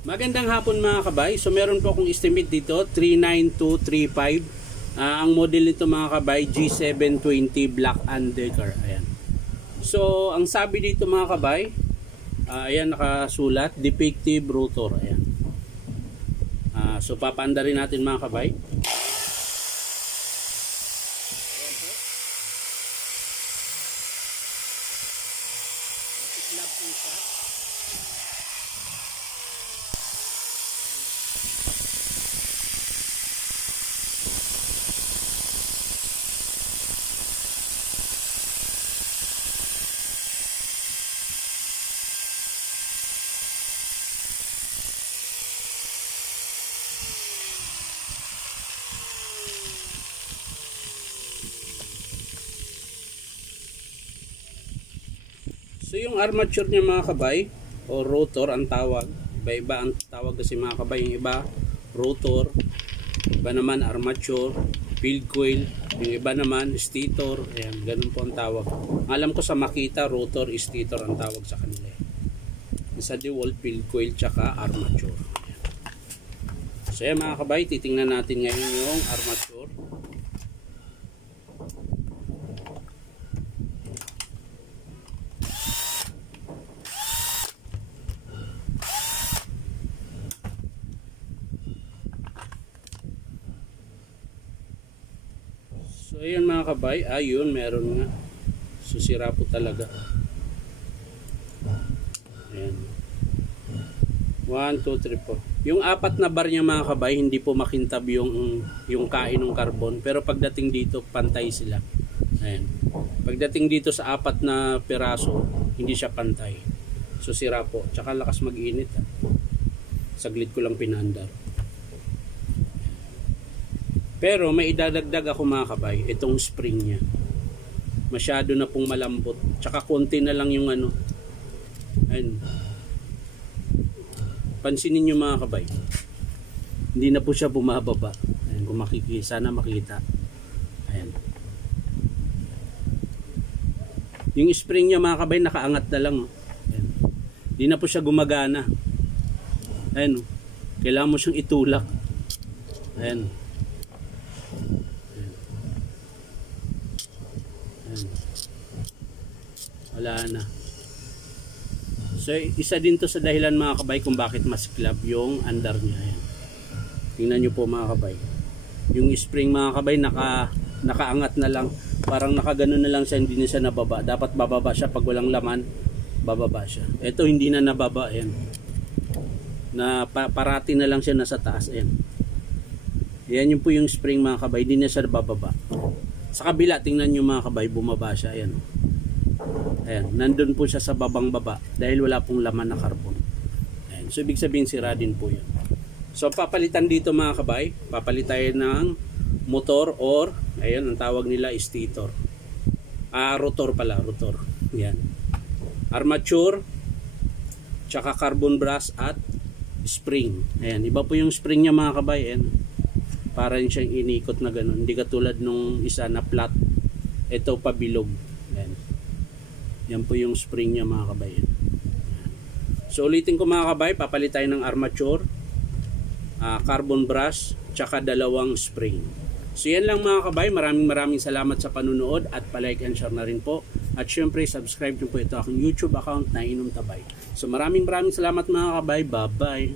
Magandang hapon mga kabay. So meron po akong estimate dito 39235. Ang model nito mga kabay G720 Black & Decker. Ayan. So ang sabi dito mga kabay, ayan nakasulat defective rotor. Ayan. So papaanda rin natin mga kabay. Love po siya. So yung armature niya mga kabay o rotor ang tawag, iba-iba ang tawag kasi mga kabay, yung iba rotor, iba naman armature, field coil, yung iba naman stator. Ayan, ganun po ang tawag. Alam ko sa Makita rotor, stator ang tawag sa kanila. Sa DeWalt field coil tsaka armature. Ayan. So yan mga kabay, titingnan natin ngayon yung armature. So ayun mga kabay, ayun meron nga. Susira po talaga. Ayan. 1, 2, 3, 4. Yung apat na bar niya mga kabay, hindi po makintab yung kain ng carbon. Pero pagdating dito, pantay sila. Ayan. Pagdating dito sa apat na piraso, hindi siya pantay. Susira po. Tsaka lakas mag-init. Saglit ko lang pinandar. Pero may idadagdag ako mga kabay, itong spring niya. Masyado na pong malambot. Tsaka konti na lang yung ano. Ayun. Pansinin nyo mga kabay. Hindi na po siya bumababa. Ayun, kung sana makita. Ayun. Yung spring niya mga kabay, nakaangat na lang. Ayun. Hindi na po siya gumagana. Ayun. Kailangan mo siyang itulak. Ayun. Wala na. So isa din to sa dahilan mga kabay kung bakit masiklab yung andar niya. Ayan. Tingnan nyo po mga kabay. Yung spring mga kabay nakaangat na lang. Parang nakaganon na lang siya, hindi na siya nababa. Dapat bababa siya pag walang laman, bababa siya. Ito hindi na nababa. Ayan. Parati na lang siya nasa taas. Ayan. Ayan yung po yung spring mga kabay, hindi na siya bababa. Sa kabila tingnan nyo mga kabay, bumaba siya. Ayan. Ayan, nandun po siya sa babang baba dahil wala pong laman na carbon. Ayan, so ibig sabihin sira din po yan. So papalitan dito mga kabay, papalitan ng motor or ayan ang tawag nila stator. Rotor pala, rotor. Ayan. Armature, tsaka carbon brass at spring. Ayan, iba po yung spring niya mga kabay. Ayan. Para rin siyang inikot na ganun. Hindi katulad nung isa na flat. Ito pabilog. Ayan. Yan po yung spring niya mga kabay. So ulitin ko mga kabay, papalit tayo ng armature, carbon brush, tsaka dalawang spring. So yan lang mga kabay, maraming salamat sa panunood at palike and share na rin po. At syempre subscribe nyo po ito aking YouTube account na Inom Tabay. So maraming salamat mga kabay, bye bye.